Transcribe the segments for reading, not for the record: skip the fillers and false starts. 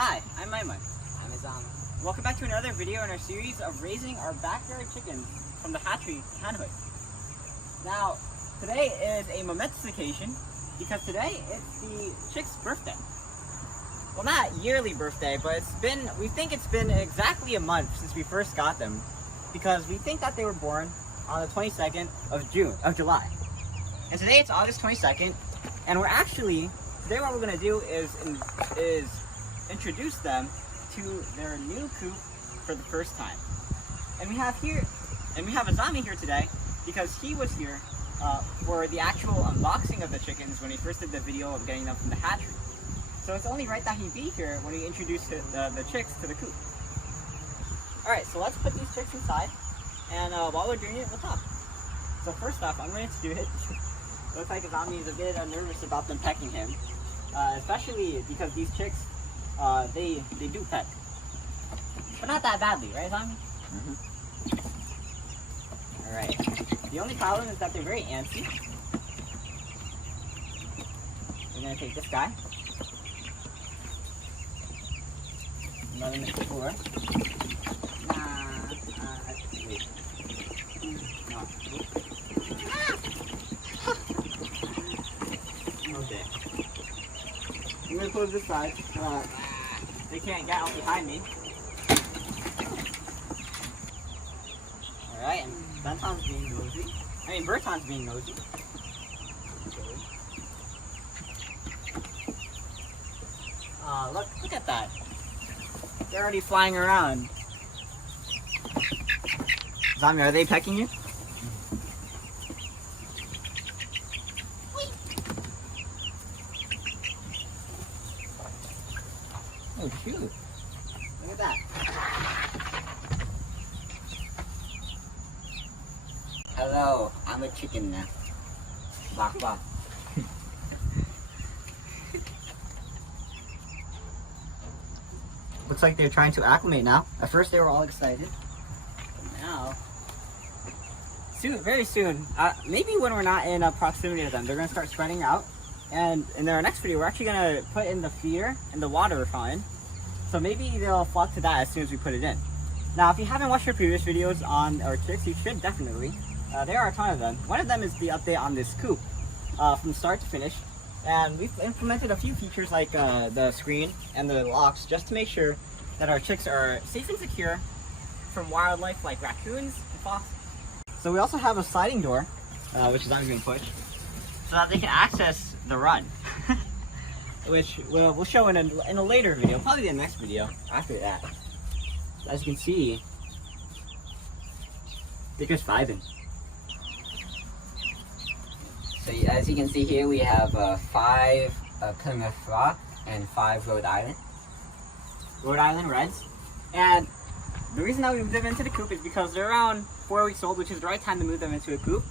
Hi, I'm Aiman. I'm Hizami. Welcome back to another video in our series of raising our backyard chickens from the hatchery to henhood. Now, today is a momentous occasion because today it's the chick's birthday. Well, not yearly birthday, but we think it's been exactly a month since we first got them because we think that they were born on the 22nd of July. And today it's August 22nd, and today what we're going to do is introduce them to their new coop for the first time. And we have Hizami here today because he was here for the actual unboxing of the chickens when he first did the video of getting them from the hatchery. So it's only right that he be here when we introduce the chicks to the coop. Alright, so let's put these chicks inside, and while we're doing it, we'll talk. So first off, I'm going to do it. Looks like Hizami is a bit nervous about them pecking him, especially because these chicks, they do peck. But not that badly, right, Hizami? Alright. The only problem is that they're very antsy. We're going to take this guy. Let him hit the floor. Wait. No. Okay. I'm going to close this side. They can't get out behind me. Alright, and Benton's being nosy. Berton's being nosy. Look at that. They're already flying around. Hizami, are they pecking you? Oh shoot. Look at that. Hello, I'm a chicken now. Bok bok. Looks like they're trying to acclimate now. At first they were all excited. But now, very soon, maybe when we're not in proximity to them, they're going to start spreading out. And in our next video, we're actually going to put in the feeder and the water fountain. So maybe they'll flock to that as soon as we put it in. Now, if you haven't watched our previous videos on our chicks, you should definitely. There are a ton of them. One of them is the update on this coop from start to finish. And we've implemented a few features like the screen and the locks just to make sure that our chicks are safe and secure from wildlife like raccoons and foxes. So we also have a sliding door, which is going to push, so that they can access the run, which we'll show in a later video, probably the next video after that. As you can see, they're just vibing. So as you can see here, we have 5 Plymouth Rocks and 5 Rhode Island Reds. And the reason that we moved them into the coop is because they're around 4 weeks old, which is the right time to move them into a coop.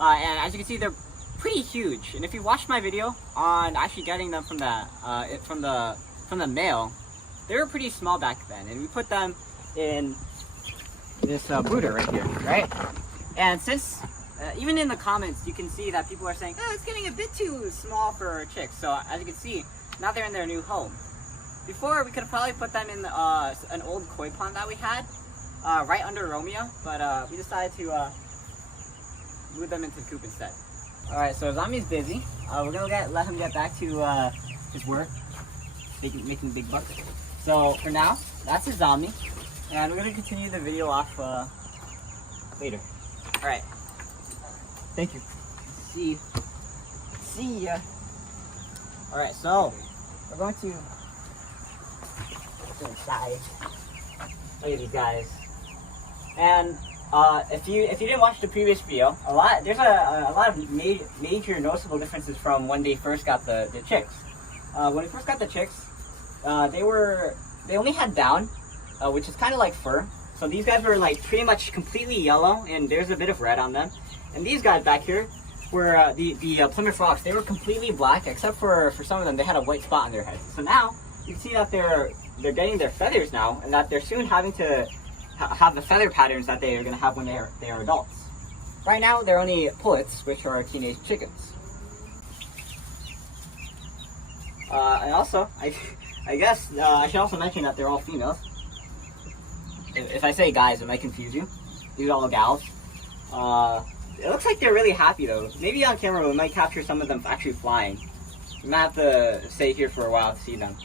And as you can see, they're pretty huge. And if you watched my video on actually getting them from the mail, they were pretty small back then. And we put them in this brooder right here, right? And since even in the comments, you can see that people are saying, oh, it's getting a bit too small for our chicks. So as you can see, now they're in their new home. Before, we could have probably put them in an old koi pond that we had right under Romeo, but we decided to move them into the coop instead. Alright, so Hizami's busy. We're going to let him get back to his work, making big bucks. So for now, that's Hizami, and we're going to continue the video off later. Alright. Thank you. See ya. Alright, so we're going to go inside. Look at these guys. And if you didn't watch the previous video, there's a lot of major noticeable differences from when they first got the chicks. When we first got the chicks, they only had down, which is kind of like fur. So these guys were like pretty much completely yellow, and there's a bit of red on them. And these guys back here were the Plymouth Rocks. They were completely black, except for some of them, they had a white spot on their heads. So now you can see that they're getting their feathers now, and that they're soon having to have the feather patterns that they are going to have when they are adults. Right now, they're only pullets, which are teenage chickens. And also, I guess I should also mention that they're all females. If I say guys, it might confuse you. These are all gals. It looks like they're really happy though. Maybe on camera we might capture some of them actually flying. We might have to stay here for a while to see them.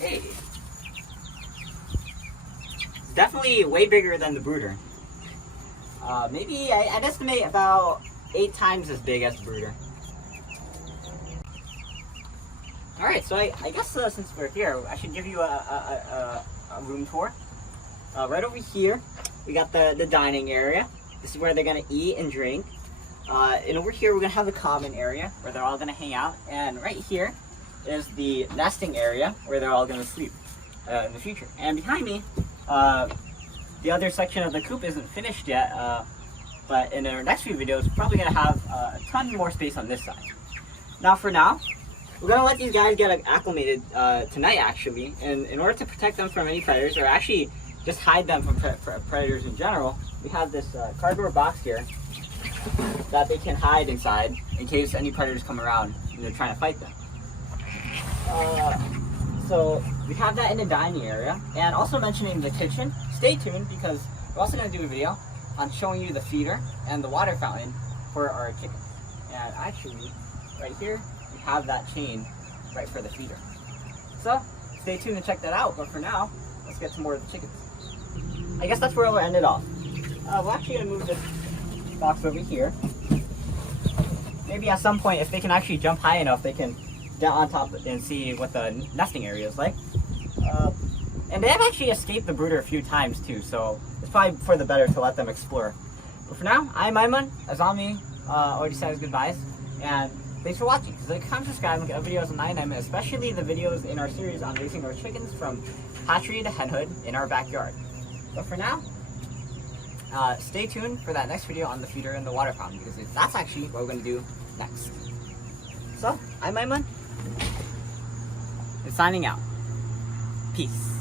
Hey. It's definitely way bigger than the brooder. Maybe I'd estimate about 8 times as big as the brooder. Alright, so I guess since we're here, I should give you a room tour. Right over here, we got the dining area. This is where they're going to eat and drink. And over here, we're going to have the common area where they're all going to hang out. And right here is the nesting area where they're all going to sleep in the future. And behind me, the other section of the coop isn't finished yet. But in our next few videos, we're probably going to have a ton more space on this side. Now, for now, we're going to let these guys get acclimated tonight, actually. And in order to protect them from any predators, or actually just hide them from predators in general, we have this cardboard box here that they can hide inside in case any predators come around and they're trying to fight them. So we have that in the dining area. And also mentioning the kitchen, stay tuned because we're also going to do a video on showing you the feeder and the water fountain for our chickens. And actually, right here, we have that chain right for the feeder. So stay tuned and check that out. But for now, let's get to more of the chickens. I guess that's where we'll end it off. We're actually going to move this box over here. Maybe at some point, if they can actually jump high enough, they can get on top and see what the nesting area is like. And they have actually escaped the brooder a few times too, so it's probably for the better to let them explore. But for now, I'm Aiman. Hizami already said his goodbyes, and thanks for watching. Like, comment, subscribe, and get videos on EyeOnAiman, especially the videos in our series on raising our chickens from hatchery to henhood in our backyard. But for now, stay tuned for that next video on the feeder and the water fountain, because that's actually what we're going to do next. So, I'm Aiman, and signing out. Peace.